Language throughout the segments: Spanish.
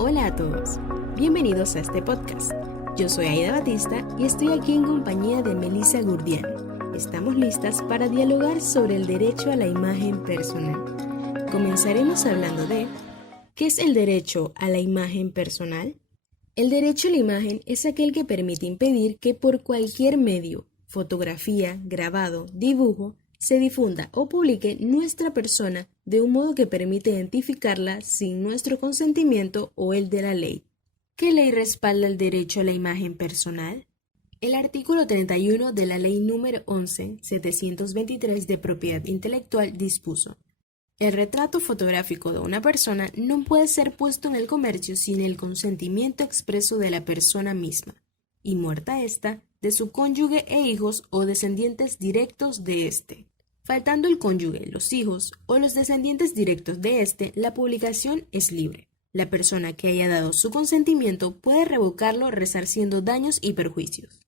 Hola a todos, bienvenidos a este podcast. Yo soy Aida Batista y estoy aquí en compañía de Melissa Gurdian. Estamos listas para dialogar sobre el derecho a la imagen personal. Comenzaremos hablando de ¿qué es el derecho a la imagen personal? El derecho a la imagen es aquel que permite impedir que por cualquier medio, fotografía, grabado, dibujo, se difunda o publique nuestra persona de un modo que permite identificarla sin nuestro consentimiento o el de la ley. ¿Qué ley respalda el derecho a la imagen personal? El artículo 31 de la Ley número 11.723 de Propiedad Intelectual dispuso: el retrato fotográfico de una persona no puede ser puesto en el comercio sin el consentimiento expreso de la persona misma, y muerta ésta, de su cónyuge e hijos o descendientes directos de éste. Faltando el cónyuge, los hijos o los descendientes directos de éste, la publicación es libre. La persona que haya dado su consentimiento puede revocarlo resarciendo daños y perjuicios.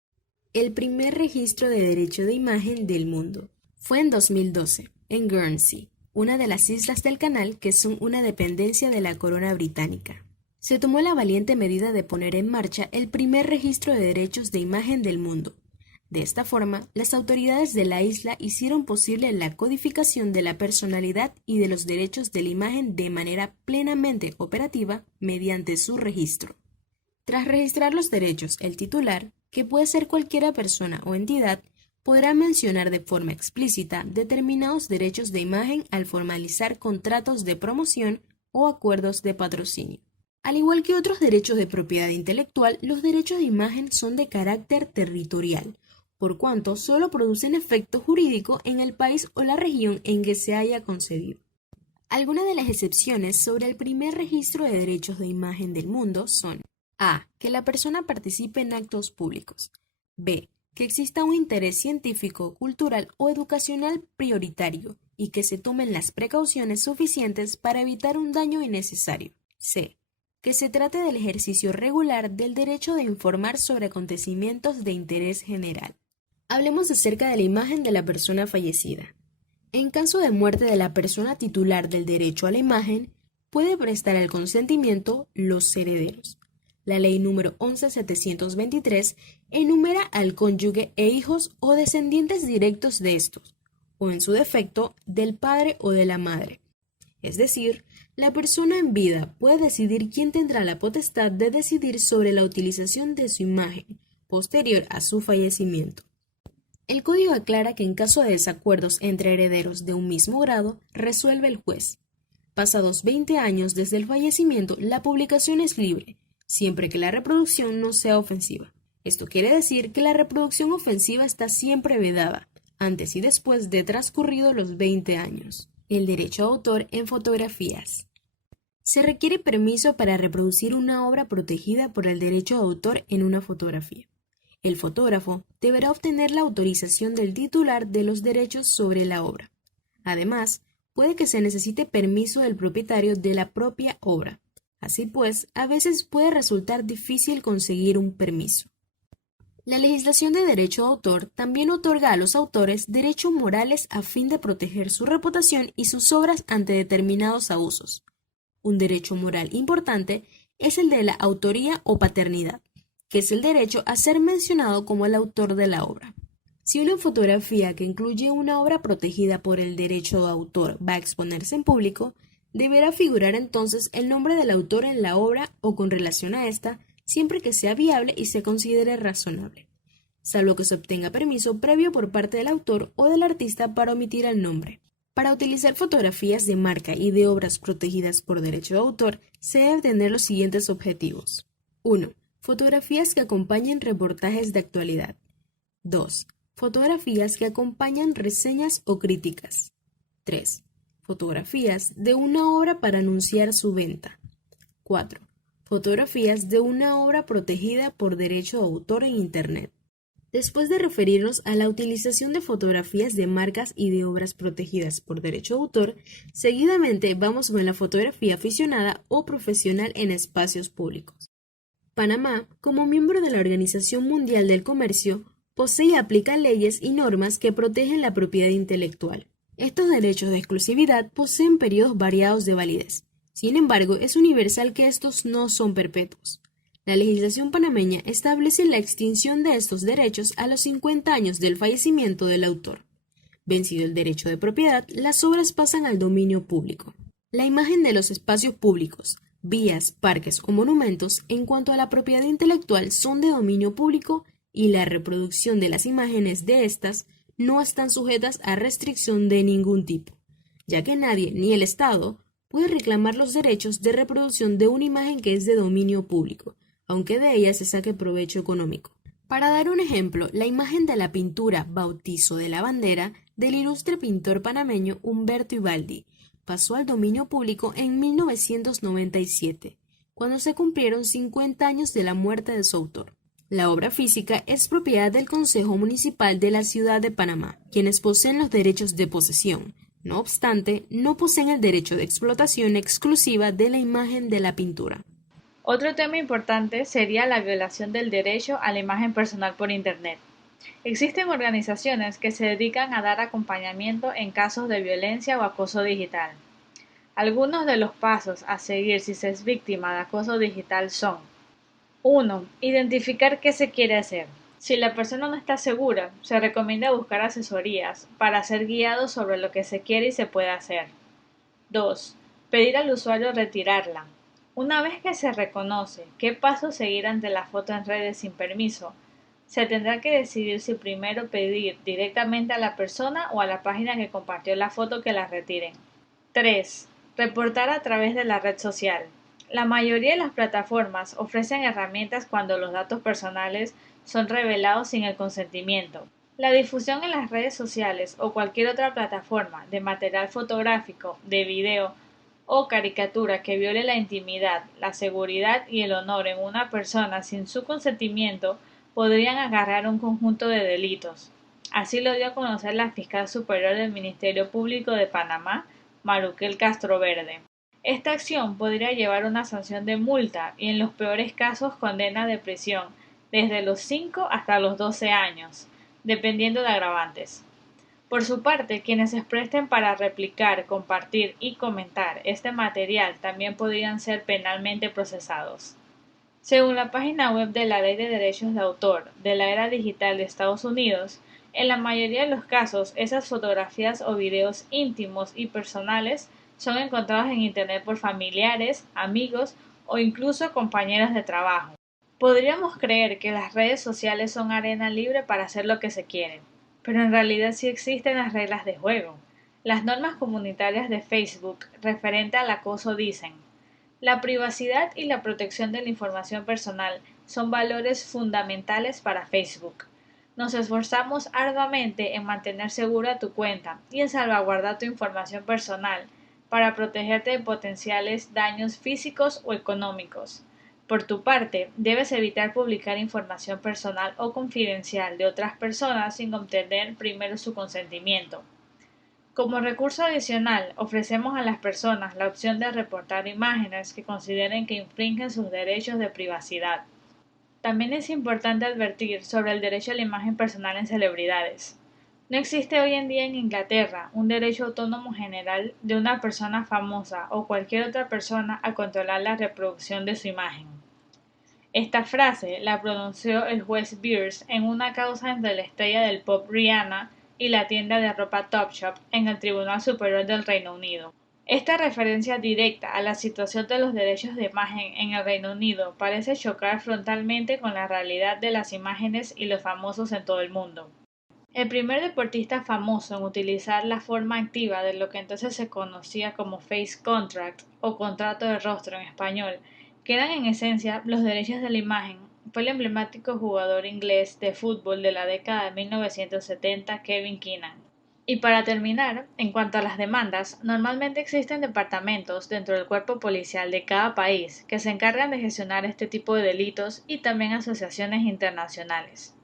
El primer registro de derecho de imagen del mundo fue en 2012, en Guernsey, una de las islas del Canal que son una dependencia de la corona británica. Se tomó la valiente medida de poner en marcha el primer registro de derechos de imagen del mundo. De esta forma, las autoridades de la isla hicieron posible la codificación de la personalidad y de los derechos de la imagen de manera plenamente operativa mediante su registro. Tras registrar los derechos, el titular, que puede ser cualquier persona o entidad, podrá mencionar de forma explícita determinados derechos de imagen al formalizar contratos de promoción o acuerdos de patrocinio. Al igual que otros derechos de propiedad intelectual, los derechos de imagen son de carácter territorial, por cuanto solo producen efecto jurídico en el país o la región en que se haya concedido. Algunas de las excepciones sobre el primer registro de derechos de imagen del mundo son: a. Que la persona participe en actos públicos. b. Que exista un interés científico, cultural o educacional prioritario y que se tomen las precauciones suficientes para evitar un daño innecesario. c. Que se trate del ejercicio regular del derecho de informar sobre acontecimientos de interés general. Hablemos acerca de la imagen de la persona fallecida. En caso de muerte de la persona titular del derecho a la imagen, puede prestar el consentimiento los herederos. La Ley número 11.723 enumera al cónyuge e hijos o descendientes directos de estos, o en su defecto, del padre o de la madre. Es decir, la persona en vida puede decidir quién tendrá la potestad de decidir sobre la utilización de su imagen posterior a su fallecimiento. El Código aclara que en caso de desacuerdos entre herederos de un mismo grado, resuelve el juez. Pasados 20 años desde el fallecimiento, la publicación es libre, siempre que la reproducción no sea ofensiva. Esto quiere decir que la reproducción ofensiva está siempre vedada, antes y después de transcurridos los 20 años. El derecho a autor en fotografías. Se requiere permiso para reproducir una obra protegida por el derecho de autor en una fotografía. El fotógrafo deberá obtener la autorización del titular de los derechos sobre la obra. Además, puede que se necesite permiso del propietario de la propia obra. Así pues, a veces puede resultar difícil conseguir un permiso. La legislación de derecho de autor también otorga a los autores derechos morales a fin de proteger su reputación y sus obras ante determinados abusos. Un derecho moral importante es el de la autoría o paternidad, que es el derecho a ser mencionado como el autor de la obra. Si una fotografía que incluye una obra protegida por el derecho de autor va a exponerse en público, deberá figurar entonces el nombre del autor en la obra o con relación a esta, siempre que sea viable y se considere razonable, salvo que se obtenga permiso previo por parte del autor o del artista para omitir el nombre. Para utilizar fotografías de marca y de obras protegidas por derecho de autor, se deben tener los siguientes objetivos. 1. Fotografías que acompañen reportajes de actualidad. 2. Fotografías que acompañan reseñas o críticas. 3. Fotografías de una obra para anunciar su venta. 4. Fotografías de una obra protegida por derecho de autor en Internet. Después de referirnos a la utilización de fotografías de marcas y de obras protegidas por derecho de autor, seguidamente vamos con la fotografía aficionada o profesional en espacios públicos. Panamá, como miembro de la Organización Mundial del Comercio, posee y aplica leyes y normas que protegen la propiedad intelectual. Estos derechos de exclusividad poseen periodos variados de validez. Sin embargo, es universal que estos no son perpetuos. La legislación panameña establece la extinción de estos derechos a los 50 años del fallecimiento del autor. Vencido el derecho de propiedad, las obras pasan al dominio público. La imagen de los espacios públicos, vías, parques o monumentos en cuanto a la propiedad intelectual son de dominio público y la reproducción de las imágenes de estas no están sujetas a restricción de ningún tipo, ya que nadie, ni el Estado, puede reclamar los derechos de reproducción de una imagen que es de dominio público, aunque de ella se saque provecho económico. Para dar un ejemplo, la imagen de la pintura Bautizo de la Bandera del ilustre pintor panameño Humberto Ivaldi pasó al dominio público en 1997, cuando se cumplieron 50 años de la muerte de su autor. La obra física es propiedad del Consejo Municipal de la Ciudad de Panamá, quienes poseen los derechos de posesión. No obstante, no poseen el derecho de explotación exclusiva de la imagen de la pintura. Otro tema importante sería la violación del derecho a la imagen personal por Internet. Existen organizaciones que se dedican a dar acompañamiento en casos de violencia o acoso digital. Algunos de los pasos a seguir si se es víctima de acoso digital son: 1. Identificar qué se quiere hacer. Si la persona no está segura, se recomienda buscar asesorías para ser guiado sobre lo que se quiere y se puede hacer. 2. Pedir al usuario retirarla. Una vez que se reconoce qué pasos seguir ante la foto en redes sin permiso, se tendrá que decidir si primero pedir directamente a la persona o a la página que compartió la foto que la retiren. 3. Reportar a través de la red social. La mayoría de las plataformas ofrecen herramientas cuando los datos personales son revelados sin el consentimiento. La difusión en las redes sociales o cualquier otra plataforma de material fotográfico, de video o caricatura que viole la intimidad, la seguridad y el honor en una persona sin su consentimiento podrían acarrear un conjunto de delitos. Así lo dio a conocer la fiscal superior del Ministerio Público de Panamá, Maruquel Castroverde. Esta acción podría llevar una sanción de multa y en los peores casos condena de prisión desde los 5 hasta los 12 años, dependiendo de agravantes. Por su parte, quienes se presten para replicar, compartir y comentar este material también podrían ser penalmente procesados. Según la página web de la Ley de Derechos de Autor de la Era Digital de Estados Unidos, en la mayoría de los casos esas fotografías o videos íntimos y personales son encontrados en Internet por familiares, amigos o incluso compañeros de trabajo. Podríamos creer que las redes sociales son arena libre para hacer lo que se quiere, pero en realidad sí existen las reglas de juego. Las normas comunitarias de Facebook referente al acoso dicen: la privacidad y la protección de la información personal son valores fundamentales para Facebook. Nos esforzamos arduamente en mantener segura tu cuenta y en salvaguardar tu información personal para protegerte de potenciales daños físicos o económicos. Por tu parte, debes evitar publicar información personal o confidencial de otras personas sin obtener primero su consentimiento. Como recurso adicional, ofrecemos a las personas la opción de reportar imágenes que consideren que infringen sus derechos de privacidad. También es importante advertir sobre el derecho a la imagen personal en celebridades. No existe hoy en día en Inglaterra un derecho autónomo general de una persona famosa o cualquier otra persona a controlar la reproducción de su imagen. Esta frase la pronunció el juez Beers en una causa entre la estrella del pop Rihanna y la tienda de ropa Topshop en el Tribunal Superior del Reino Unido. Esta referencia directa a la situación de los derechos de imagen en el Reino Unido parece chocar frontalmente con la realidad de las imágenes y los famosos en todo el mundo. El primer deportista famoso en utilizar la forma activa de lo que entonces se conocía como face contract o contrato de rostro en español, que eran en esencia los derechos de la imagen, fue el emblemático jugador inglés de fútbol de la década de 1970 Kevin Keenan. Y para terminar, en cuanto a las demandas, normalmente existen departamentos dentro del cuerpo policial de cada país que se encargan de gestionar este tipo de delitos y también asociaciones internacionales.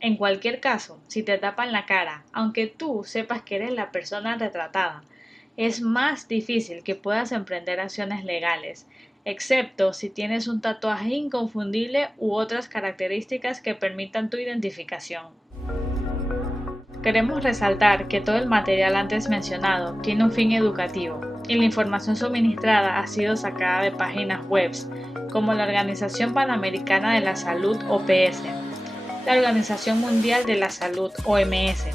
En cualquier caso, si te tapan la cara, aunque tú sepas que eres la persona retratada, es más difícil que puedas emprender acciones legales, excepto si tienes un tatuaje inconfundible u otras características que permitan tu identificación. Queremos resaltar que todo el material antes mencionado tiene un fin educativo y la información suministrada ha sido sacada de páginas web como la Organización Panamericana de la Salud (OPS), la Organización Mundial de la Salud (OMS),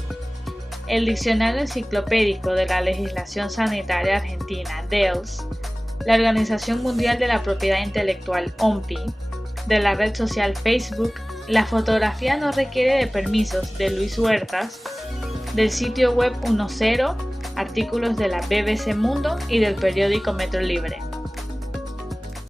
el Diccionario Enciclopédico de la Legislación Sanitaria Argentina (DELS), la Organización Mundial de la Propiedad Intelectual (OMPI), de la red social Facebook, La fotografía no requiere de permisos de Luis Huertas, del sitio web 10, artículos de la BBC Mundo y del periódico Metro Libre.